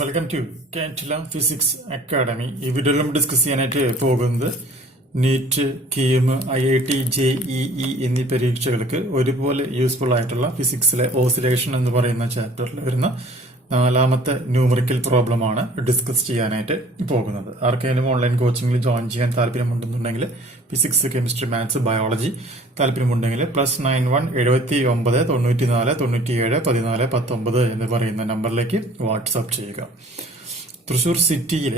Welcome to CANDELA physics academy. ഈ വീഡിയോയിലും discuss ചെയ്യാനായിട്ട് പോകുന്നത് നീറ്റ്, കീം, IIT JEE എന്നീ പരീക്ഷകൾക്ക് ഒരുപോലെ യൂസ്ഫുൾ ആയിട്ടുള്ള ഫിസിക്സിലെ ഓസിലേഷൻ എന്ന് പറയുന്ന ചാപ്റ്ററിൽ വരുന്ന നാലാമത്തെ ന്യൂമറിക്കൽ പ്രോബ്ലമാണ് ഡിസ്കസ് ചെയ്യാനായിട്ട് പോകുന്നത്. ആർക്കെങ്കിലും ഓൺലൈൻ കോച്ചിങ്ങിൽ ജോയിൻ ചെയ്യാൻ താല്പര്യമുണ്ടെന്നുണ്ടെങ്കിൽ ഫിസിക്സ്, കെമിസ്ട്രി, മാത്സ്, ബയോളജി താല്പര്യമുണ്ടെങ്കിൽ +91 79 94 97 14 19 എന്ന് പറയുന്ന നമ്പറിലേക്ക് വാട്സാപ്പ് ചെയ്യുക. തൃശ്ശൂർ സിറ്റിയിൽ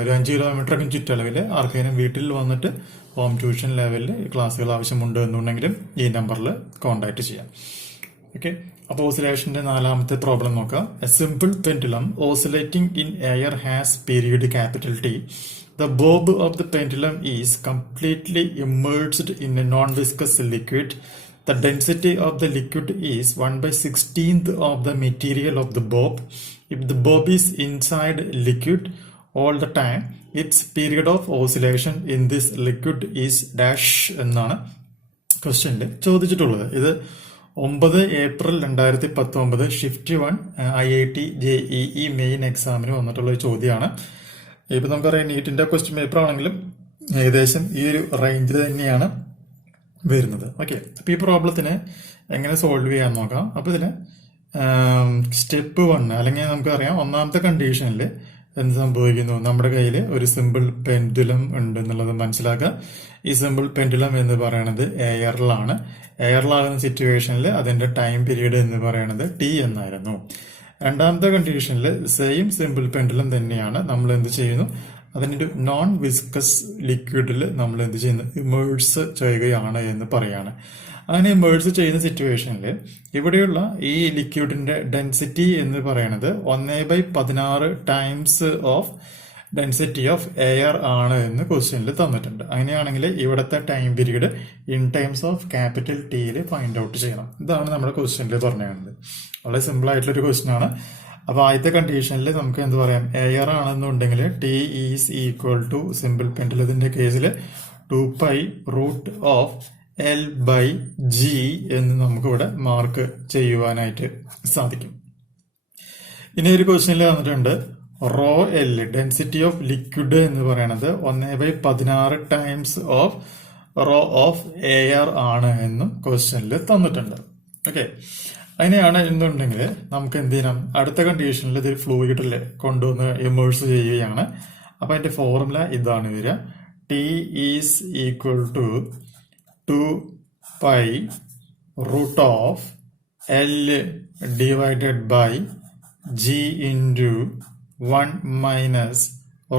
ഒരു 5 കിലോമീറ്ററൊക്കെ ചുറ്റളവിൽ ആർക്കെങ്കിലും വീട്ടിൽ വന്നിട്ട് ഹോം ട്യൂഷൻ ലെവലിൽ ക്ലാസ്സുകൾ ആവശ്യമുണ്ട് എന്നുണ്ടെങ്കിലും ഈ നമ്പറിൽ കോൺടാക്ട് ചെയ്യാം. ഓക്കെ, അപ്പോൾ ഓസിലേഷന്റെ നാലാമത്തെ പ്രോബ്ലം നോക്കാം. A simple pendulum oscillating in air has period T. The bob of the pendulum is completely immersed in a non-viscous liquid. The density of the liquid is 1/16th of the material of the bob. If the bob is inside liquid all the time, its period of oscillation in this liquid is dash എന്നാണ് ക്വസ്റ്റ്യനിൽ ചോദിച്ചിട്ടുള്ളത്. ഇത് 9 April 2019 shift 1 IIT JEE main എക്സാമിന് വന്നിട്ടുള്ള ഒരു ചോദ്യമാണ്. ഇപ്പൊ നമുക്കറിയാം നീറ്റിന്റെ ക്വസ്റ്റ്യൻ പേപ്പർ ആണെങ്കിലും ഏകദേശം ഈ ഒരു റേഞ്ചിൽ തന്നെയാണ് വരുന്നത്. ഓക്കെ, അപ്പൊ ഈ പ്രോബ്ലത്തിന് എങ്ങനെ സോൾവ് ചെയ്യാൻ നോക്കാം. അപ്പൊ ഇതിന് സ്റ്റെപ്പ് 1 അല്ലെങ്കിൽ നമുക്കറിയാം ഒന്നാമത്തെ കണ്ടീഷനിൽ എന്ത് സംഭവിക്കുന്നു, നമ്മുടെ കയ്യിൽ ഒരു സിമ്പിൾ പെൻഡുലം ഉണ്ട് എന്നുള്ളത് മനസ്സിലാക്കുക. ഈ സിമ്പിൾ പെൻഡുലം എന്ന് പറയുന്നത് എയറിലാണ്. എയറിലാകുന്ന സിറ്റുവേഷനിൽ അതിന്റെ ടൈം പീരീഡ് എന്ന് പറയുന്നത് T എന്നായിരുന്നു. രണ്ടാമത്തെ കണ്ടീഷനിൽ സെയിം സിമ്പിൾ പെൻഡുലം തന്നെയാണ്. നമ്മൾ എന്ത് ചെയ്യുന്നു, അതിനൊരു നോൺ വിസ്കസ് ലിക്വിഡിൽ നമ്മൾ എന്ത് ചെയ്യുന്നു, ഇമേഴ്സ് ചെയ്യുകയാണ് എന്ന് പറയാണ്. അങ്ങനെ ഇമേഴ്സ് ചെയ്യുന്ന സിറ്റുവേഷനിൽ ഇവിടെയുള്ള ഈ ലിക്വിഡിന്റെ ഡെൻസിറ്റി എന്ന് പറയുന്നത് 1/16 times of density of air ആണ് എന്ന് ക്വസ്റ്റ്യനിൽ തന്നിട്ടുണ്ട്. അങ്ങനെയാണെങ്കിൽ ഇവിടുത്തെ time period in times of Tയിൽ ഫൈൻഡ് ഔട്ട് ചെയ്യണം. ഇതാണ് നമ്മുടെ ക്വസ്റ്റ്യനിൽ പറഞ്ഞത്. വളരെ സിമ്പിൾ ആയിട്ടുള്ള ഒരു ക്വസ്റ്റ്യൻ ആണ്. അപ്പൊ ആദ്യത്തെ കണ്ടീഷനിൽ നമുക്ക് എന്ത് പറയാം, എയർ ആണെന്നുണ്ടെങ്കിൽ T is equal to simple പെൻഡുലത്തിന്റെ കേസിൽ 2π√L/G എന്ന് നമുക്കിവിടെ മാർക്ക് ചെയ്യുവാനായിട്ട് സാധിക്കും. ഇനി ഒരു ക്വസ്റ്റ്യനിൽ തന്നിട്ടുണ്ട് rho L density of liquid എന്ന് പറയുന്നത് 1/16 times of rho of air ആണ് എന്നും ക്വസ്റ്റ്യനിൽ തന്നിട്ടുണ്ട്. ഓക്കെ, അങ്ങനെയാണ് എന്നുണ്ടെങ്കിൽ നമുക്ക് എന്ത് ചെയ്യണം, അടുത്ത കണ്ടീഷനിൽ ഇത് ഫ്ലൂയിഡിൽ കൊണ്ടുവന്ന് ഇമേഴ്സ് ചെയ്യുകയാണ്. അപ്പൊ അതിന്റെ ഫോർമുല ഇതാണ് വരിക. T is equal to 2π√L/G into 1 minus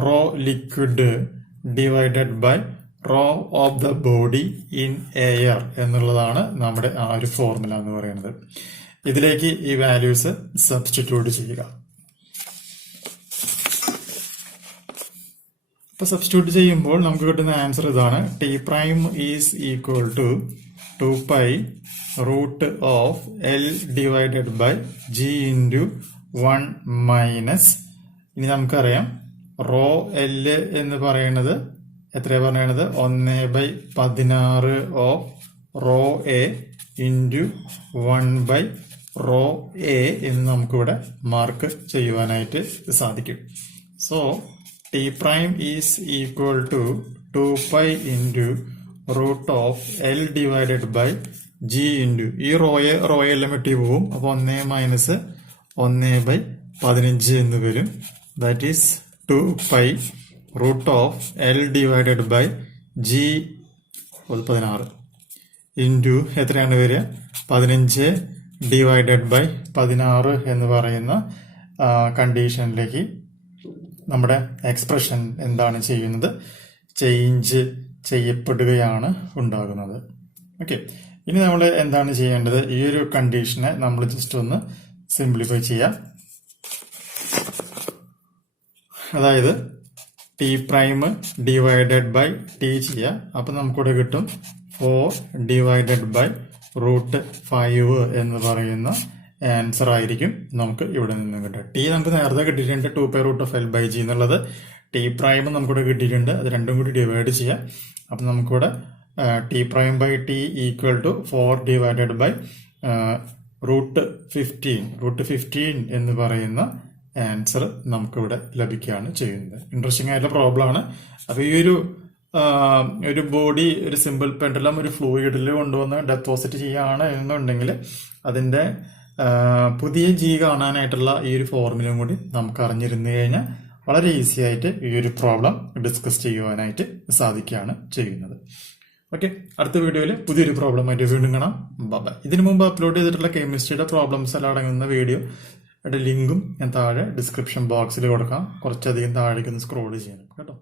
rho liquid divided by rho of the body in air എന്നുള്ളതാണ് നമ്മുടെ ആ ഒരു ഫോർമുല എന്ന് പറയുന്നത്. ഇതിലേക്ക് ഈ വാല്യൂസ് സബ്സ്റ്റിറ്റ്യൂട്ട് ചെയ്യുക. ഇപ്പൊ സബ്സ്റ്റിറ്റ്യൂട്ട് ചെയ്യുമ്പോൾ നമുക്ക് കിട്ടുന്ന ആൻസർ ഇതാണ്. T prime is equal to 2π√L divided by G into 1 minus, ഇനി നമുക്കറിയാം റോ എൽ എന്ന് പറയുന്നത് എത്രയാ പറയണത്, 1/16 ഓഫ് റോ എ ഇൻറ്റു 1/റോ എ എന്ന് നമുക്കിവിടെ മാർക്ക് ചെയ്യുവാനായിട്ട് സാധിക്കും. So T prime is equal to 2π into √L divided by G into ഈ റോയെ എല്ലാം വെട്ടി പോവും. അപ്പൊ 1 മൈനസ് 1/15 എന്ന് വരും. That is 2π√L divided by G 16 into എത്രയാണ് വരിക, 15 ഡിവൈഡഡ് ബൈ 16 എന്ന് പറയുന്ന കണ്ടീഷനിലേക്ക് നമ്മുടെ എക്സ്പ്രഷൻ എന്താണ് ചെയ്യുന്നത്, ചേഞ്ച് ചെയ്യപ്പെടുകയാണ് ഉണ്ടാകുന്നത്. ഓക്കെ, ഇനി നമ്മൾ എന്താണ് ചെയ്യേണ്ടത്, ഈ ഒരു കണ്ടീഷനെ നമ്മൾ ജസ്റ്റ് ഒന്ന് സിംപ്ലിഫൈ ചെയ്യാം. അതായത് T prime divided by T ചെയ്യാം. അപ്പൊ നമുക്കിവിടെ കിട്ടും 4 divided by √5 എന്ന് പറയുന്ന ആൻസർ ആയിരിക്കും നമുക്ക് ഇവിടെ നിന്ന് കിട്ടുക. T നമുക്ക് നേരത്തെ കിട്ടിയിട്ടുണ്ട് 2π√L/G എന്നുള്ളത്. T പ്രൈം നമുക്കിവിടെ കിട്ടിയിട്ടുണ്ട്. അത് രണ്ടും കൂടി ഡിവൈഡ് ചെയ്യാം. അപ്പൊ നമുക്കിവിടെ T prime by T equal to 4 divided by √15 എന്ന് പറയുന്ന ആൻസർ നമുക്കിവിടെ ലഭിക്കുകയാണ് ചെയ്യുന്നത്. ഇൻട്രസ്റ്റിംഗ് ആയിട്ടുള്ള പ്രോബ്ലം ആണ്. അപ്പോൾ ഈ ഒരു ബോഡി, ഒരു സിമ്പിൾ പെൻഡുലം ഒരു ഫ്ലൂയിഡിൽ കൊണ്ടുവന്ന് ഡെപ്പോസിറ്റ് ചെയ്യുകയാണ് എന്നുണ്ടെങ്കിൽ അതിന്റെ പുതിയ ജി കാണാനായിട്ടുള്ള ഈ ഒരു ഫോർമുലയും കൂടി നമുക്ക് അറിഞ്ഞിരുന്നു കഴിഞ്ഞാൽ വളരെ ഈസി ആയിട്ട് ഈ ഒരു പ്രോബ്ലം ഡിസ്കസ് ചെയ്യുവാനായിട്ട് സാധിക്കുകയാണ് ചെയ്യുന്നത്. ഓക്കെ, അടുത്ത വീഡിയോയിൽ പുതിയൊരു പ്രോബ്ലം ആയിട്ട് വീണ്ടും കാണാം. ബൈ. ഇതിനു മുമ്പ് അപ്ലോഡ് ചെയ്തിട്ടുള്ള കെമിസ്ട്രിയുടെ പ്രോബ്ലംസ് എല്ലാം അടങ്ങുന്ന വീഡിയോയുടെ ലിങ്കും ഞാൻ താഴെ ഡിസ്ക്രിപ്ഷൻ ബോക്സിൽ കൊടുക്കാം. കുറച്ചധികം താഴേക്ക് ഒന്ന് സ്ക്രോൾ ചെയ്യണം കേട്ടോ.